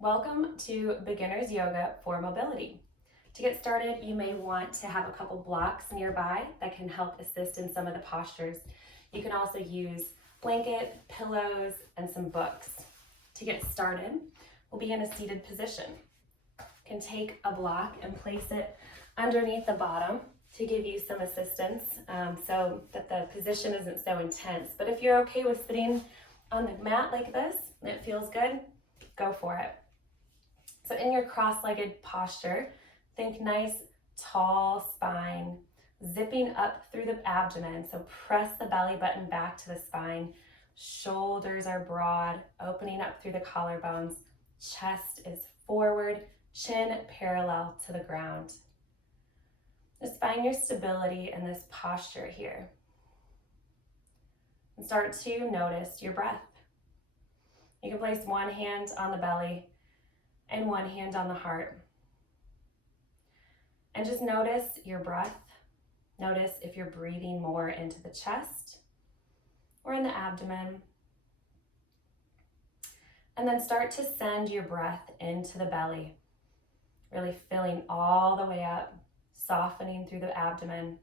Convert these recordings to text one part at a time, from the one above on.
Welcome to Beginner's Yoga for Mobility. To get started, you may want to have a couple blocks nearby that can help assist in some of the postures. You can also use blanket, pillows, and some books. To get started, we'll be in a seated position. You can take a block and place it underneath the bottom to give you some assistance so that the position isn't so intense. But if you're okay with sitting on the mat like this and it feels good, go for it. So in your cross-legged posture, think nice, tall spine, zipping up through the abdomen. So press the belly button back to the spine. Shoulders are broad, opening up through the collarbones. Chest is forward, chin parallel to the ground. Just find your stability in this posture here. And start to notice your breath. You can place one hand on the belly and one hand on the heart. And just notice your breath. Notice if you're breathing more into the chest or in the abdomen. And then start to send your breath into the belly, really filling all the way up, softening through the abdomen.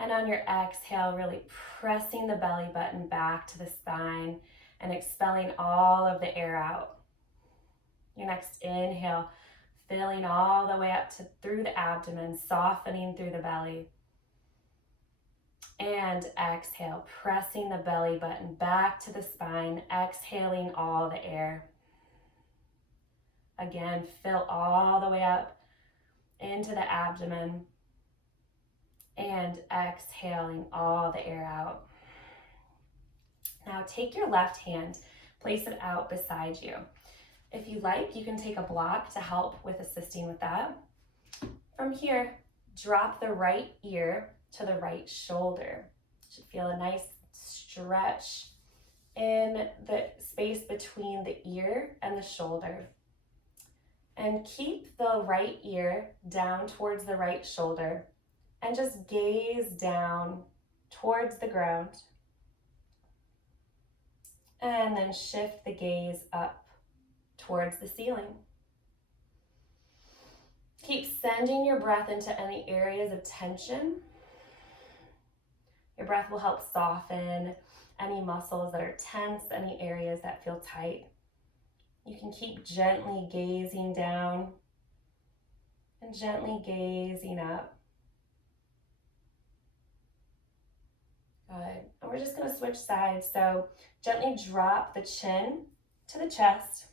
And on your exhale, really pressing the belly button back to the spine and expelling all of the air out. Your next inhale, filling all the way up to through the abdomen, softening through the belly. And exhale, pressing the belly button back to the spine, exhaling all the air. Again, fill all the way up into the abdomen and exhaling all the air out. Now take your left hand, place it out beside you. If you like, you can take a block to help with assisting with that. From here, drop the right ear to the right shoulder. You should feel a nice stretch in the space between the ear and the shoulder. And keep the right ear down towards the right shoulder and just gaze down towards the ground. And then shift the gaze up towards the ceiling. Keep sending your breath into any areas of tension. Your breath will help soften any muscles that are tense, any areas that feel tight. You can keep gently gazing down and gently gazing up. Good. And we're just going to switch sides. So gently drop the chin to the chest.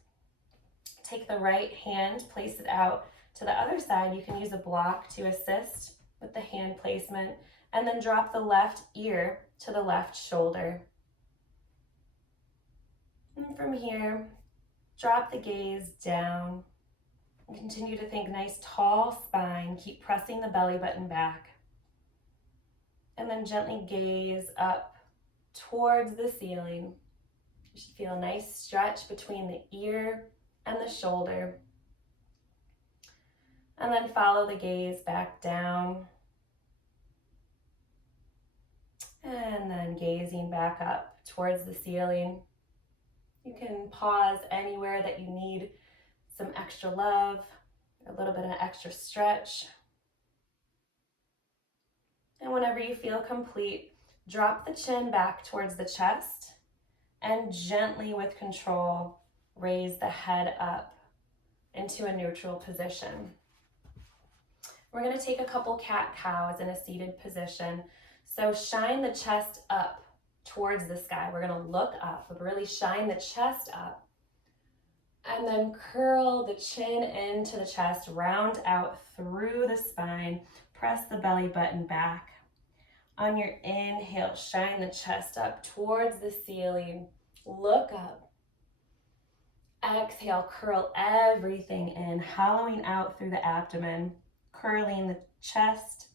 Take the right hand, place it out to the other side. You can use a block to assist with the hand placement, and then drop the left ear to the left shoulder. And from here, drop the gaze down. And continue to think nice tall spine. Keep pressing the belly button back. And then gently gaze up towards the ceiling. You should feel a nice stretch between the ear and the shoulder. And then follow the gaze back down. And then gazing back up towards the ceiling. You can pause anywhere that you need some extra love, a little bit of extra stretch. And whenever you feel complete, drop the chin back towards the chest and gently with control, raise the head up into a neutral position. We're going to take a couple cat-cows in a seated position. So shine the chest up towards the sky. We're going to look up, but really shine the chest up. And then curl the chin into the chest, round out through the spine, press the belly button back. On your inhale, shine the chest up towards the ceiling, look up. Exhale, curl everything in, hollowing out through the abdomen, curling the chest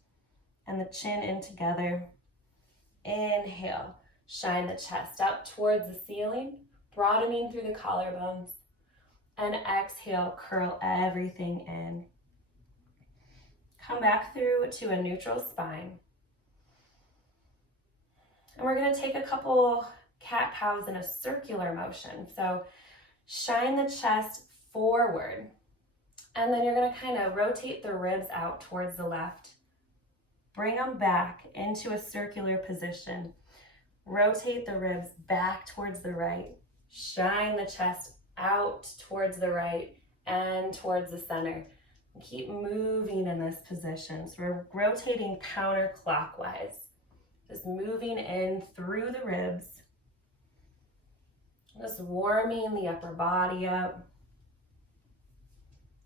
and the chin in together. Inhale, shine the chest up towards the ceiling, broadening through the collarbones. And exhale, curl everything in. Come back through to a neutral spine. And we're going to take a couple cat-cows in a circular motion. So shine the chest forward. And then you're gonna kind of rotate the ribs out towards the left. Bring them back into a circular position. Rotate the ribs back towards the right. Shine the chest out towards the right and towards the center. Keep moving in this position. So we're rotating counterclockwise. Just moving in through the ribs. Just warming the upper body up.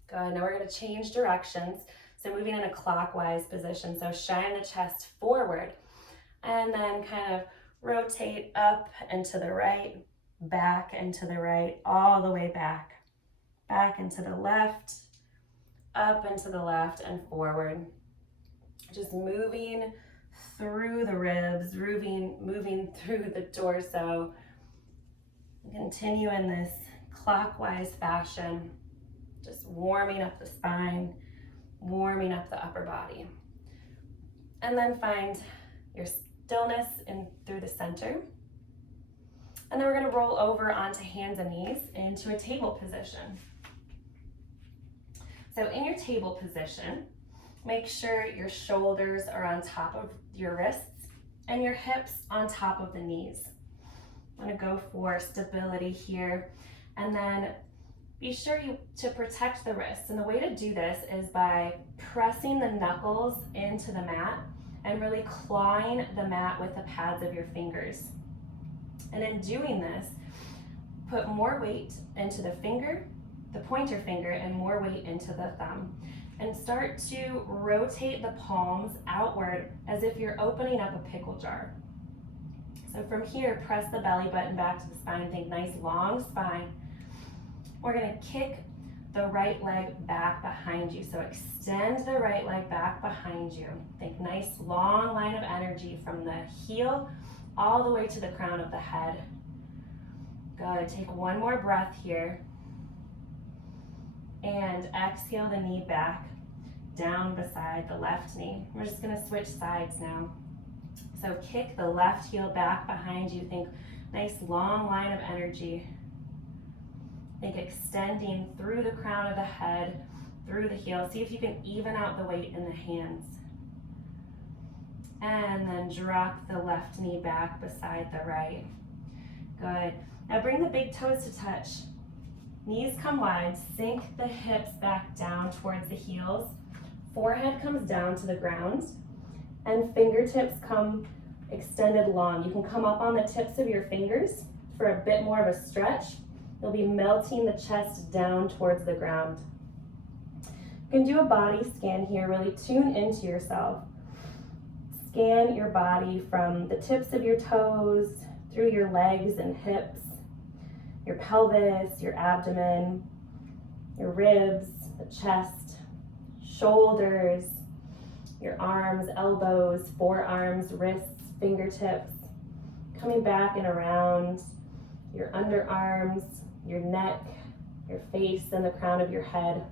Good, now we're gonna change directions. So moving in a clockwise position. So shine the chest forward and then kind of rotate up and to the right, back and to the right, all the way back. Back and to the left, up and to the left and forward. Just moving through the ribs, moving through the torso. Continue in this clockwise fashion, just warming up the spine, warming up the upper body. And then find your stillness in through the center. And then we're gonna roll over onto hands and knees into a table position. So in your table position, make sure your shoulders are on top of your wrists and your hips on top of the knees. I'm gonna go for stability here, and then be sure to protect the wrists. And the way to do this is by pressing the knuckles into the mat and really clawing the mat with the pads of your fingers. And in doing this, put more weight into the finger, the pointer finger, and more weight into the thumb. And start to rotate the palms outward as if you're opening up a pickle jar. So from here, press the belly button back to the spine. Think nice long spine. We're gonna kick the right leg back behind you. So extend the right leg back behind you. Think nice long line of energy from the heel all the way to the crown of the head. Good, take one more breath here. And exhale the knee back down beside the left knee. We're just gonna switch sides now. So kick the left heel back behind you. Think nice long line of energy. Think extending through the crown of the head, through the heel. See if you can even out the weight in the hands. And then drop the left knee back beside the right. Good. Now bring the big toes to touch. Knees come wide, sink the hips back down towards the heels. Forehead comes down to the ground, and fingertips come extended long. You can come up on the tips of your fingers for a bit more of a stretch. You'll be melting the chest down towards the ground. You can do a body scan here, really tune into yourself. Scan your body from the tips of your toes, through your legs and hips, your pelvis, your abdomen, your ribs, the chest, shoulders, your arms, elbows, forearms, wrists, fingertips, coming back and around, your underarms, your neck, your face, and the crown of your head.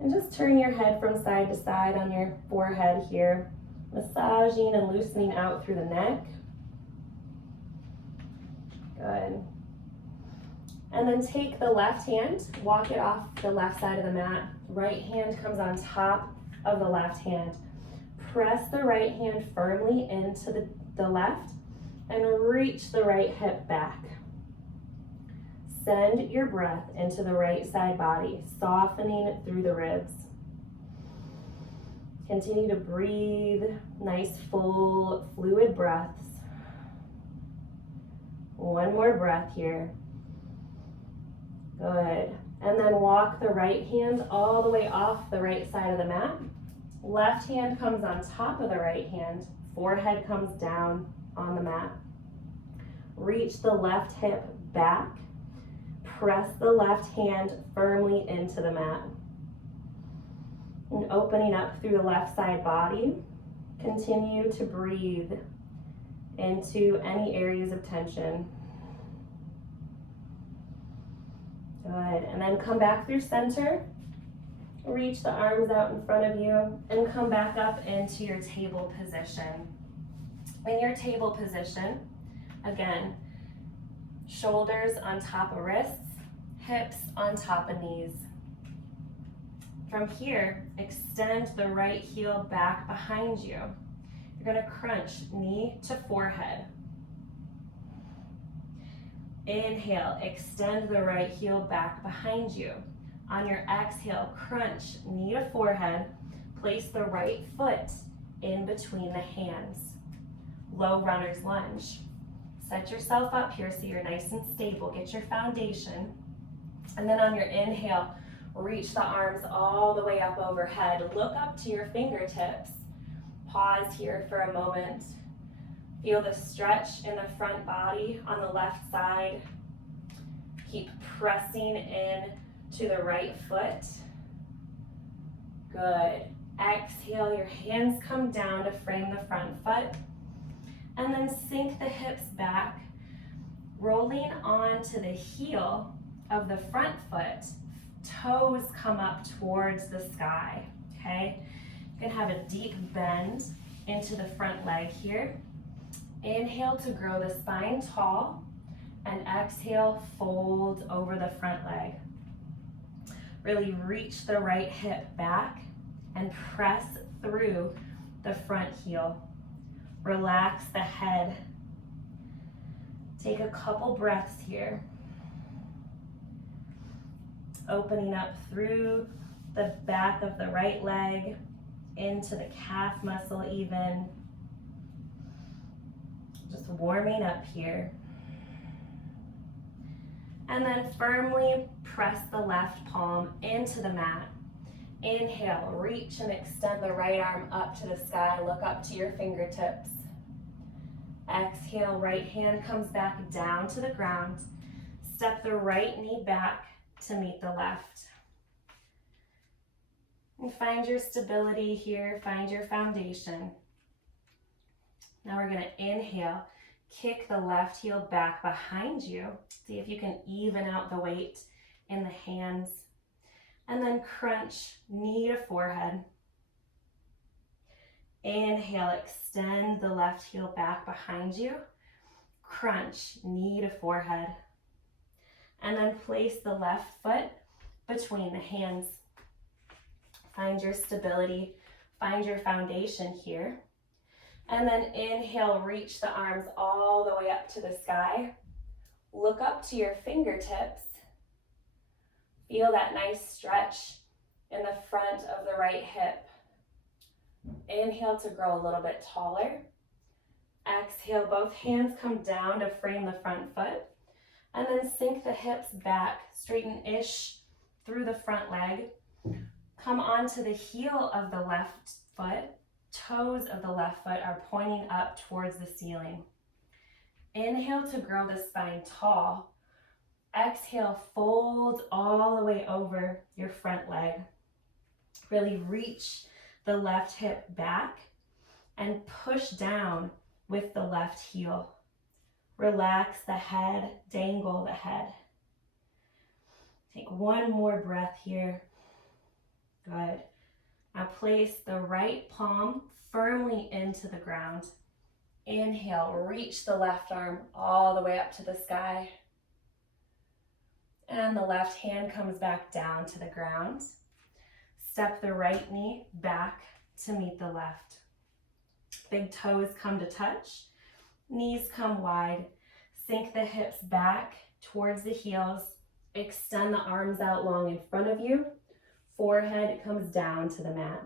And just turn your head from side to side on your forehead here, massaging and loosening out through the neck. Good. And then take the left hand, walk it off the left side of the mat. Right hand comes on top of the left hand. Press the right hand firmly into the left and reach the right hip back. Send your breath into the right side body, softening through the ribs. Continue to breathe, nice full fluid breaths. One more breath here. Good. And then walk the right hand all the way off the right side of the mat. Left hand comes on top of the right hand. Forehead comes down on the mat. Reach the left hip back. Press the left hand firmly into the mat. And opening up through the left side body, continue to breathe into any areas of tension. Good, and then come back through center. Reach the arms out in front of you and come back up into your table position. In your table position, again, shoulders on top of wrists, hips on top of knees. From here, extend the right heel back behind you. You're going to crunch knee to forehead. Inhale, extend the right heel back behind you. On your exhale, crunch knee to forehead. Place the right foot in between the hands. Low runner's lunge. Set yourself up here so you're nice and stable. Get your foundation. And then on your inhale, reach the arms all the way up overhead. Look up to your fingertips. Pause here for a moment. Feel the stretch in the front body on the left side. Keep pressing in to the right foot. Good. Exhale, your hands come down to frame the front foot. And then sink the hips back, rolling onto the heel of the front foot. Toes come up towards the sky, okay? You can have a deep bend into the front leg here. Inhale to grow the spine tall, and exhale, fold over the front leg. Really reach the right hip back and press through the front heel. Relax the head. Take a couple breaths here. Opening up through the back of the right leg, into the calf muscle even. Just warming up here. And then firmly press the left palm into the mat. Inhale, reach and extend the right arm up to the sky. Look up to your fingertips. Exhale, right hand comes back down to the ground. Step the right knee back to meet the left. And find your stability here, find your foundation. Now we're going to inhale, kick the left heel back behind you. See if you can even out the weight in the hands. And then crunch knee to forehead. Inhale, extend the left heel back behind you. Crunch knee to forehead. And then place the left foot between the hands. Find your stability, find your foundation here. And then inhale, reach the arms all the way up to the sky. Look up to your fingertips. Feel that nice stretch in the front of the right hip. Inhale to grow a little bit taller. Exhale, both hands come down to frame the front foot. And then sink the hips back, straighten-ish through the front leg. Come onto the heel of the left foot. Toes of the left foot are pointing up towards the ceiling. Inhale to grow the spine tall. Exhale, fold all the way over your front leg. Really reach the left hip back and push down with the left heel. Relax the head, dangle the head. Take one more breath here. Good. Now place the right palm firmly into the ground. Inhale, reach the left arm all the way up to the sky. And the left hand comes back down to the ground. Step the right knee back to meet the left. Big toes come to touch. Knees come wide. Sink the hips back towards the heels. Extend the arms out long in front of you. Forehead comes down to the mat.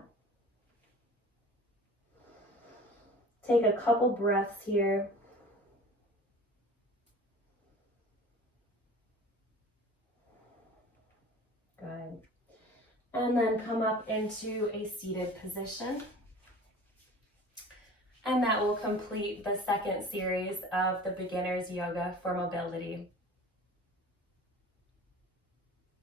Take a couple breaths here. Good. And then come up into a seated position. And that will complete the second series of the Beginner's Yoga for Mobility.